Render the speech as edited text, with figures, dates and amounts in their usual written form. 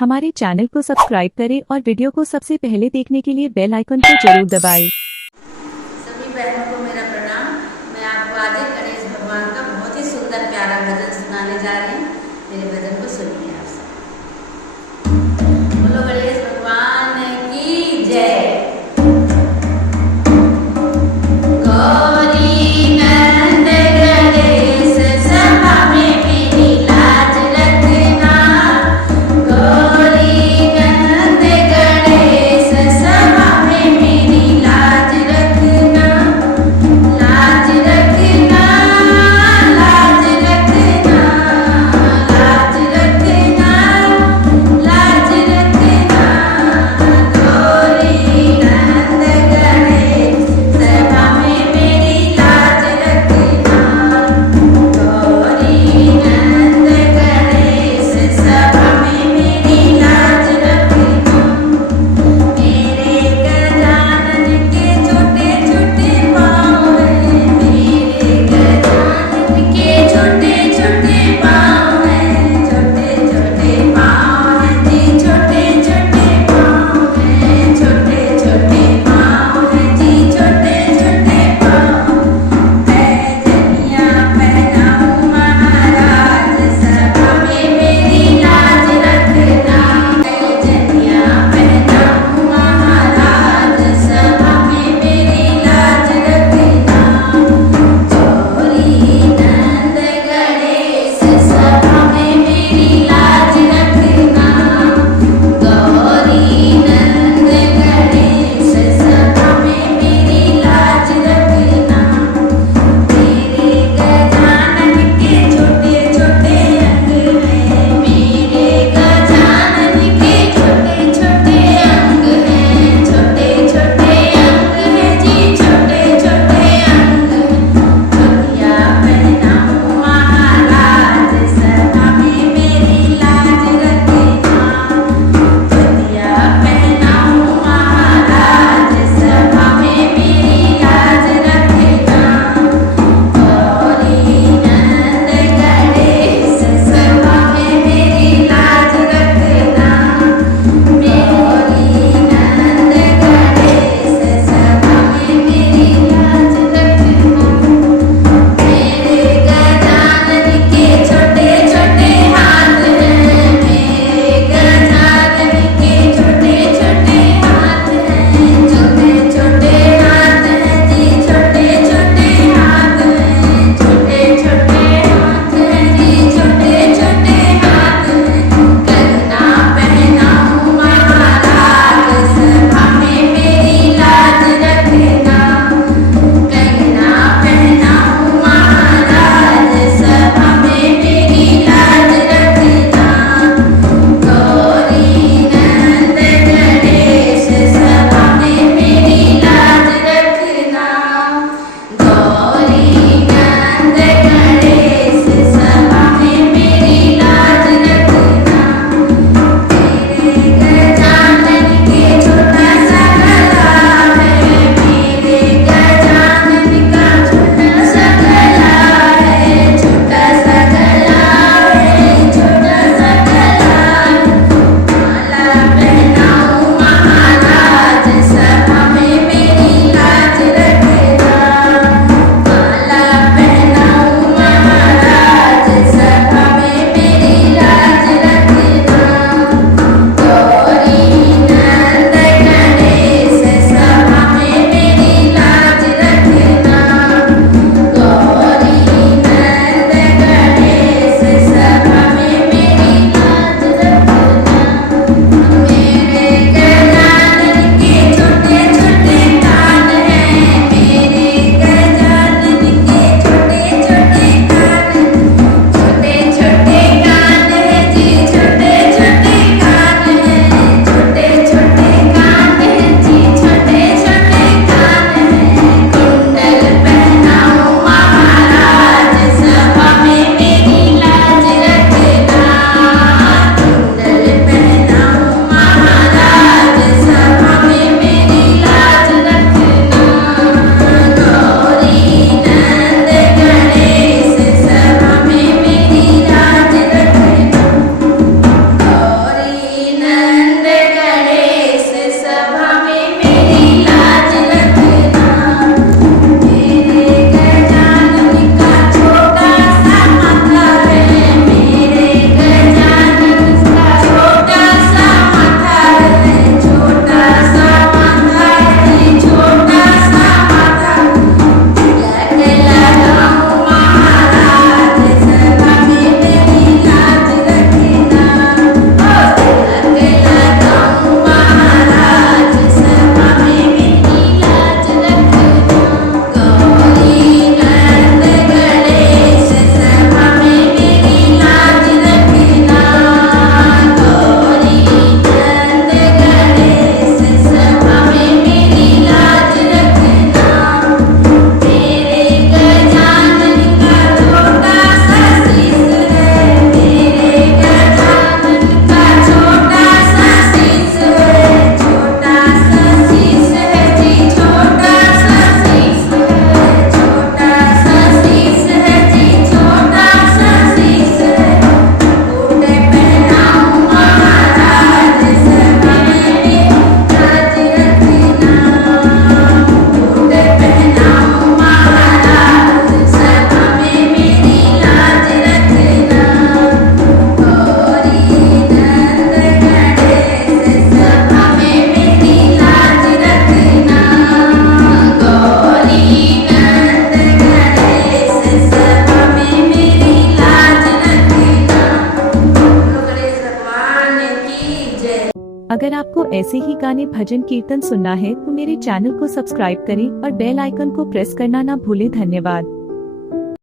हमारे चैनल को सब्सक्राइब करें और वीडियो को सबसे पहले देखने के लिए बेल आइकन को जरूर दबाएं। सभी बहनों को मेरा प्रणाम। मैं आपको आज एक गणेश भगवान का बहुत ही सुंदर प्यारा भजन सुनाने जा रही हूँ। मेरे भजन को सुनिए आप सब। बोलो गणेश भगवान की जय। अगर आपको ऐसे ही गाने भजन कीर्तन सुनना है तो मेरे चैनल को सब्सक्राइब करें और बेल आइकन को प्रेस करना ना भूलें। धन्यवाद।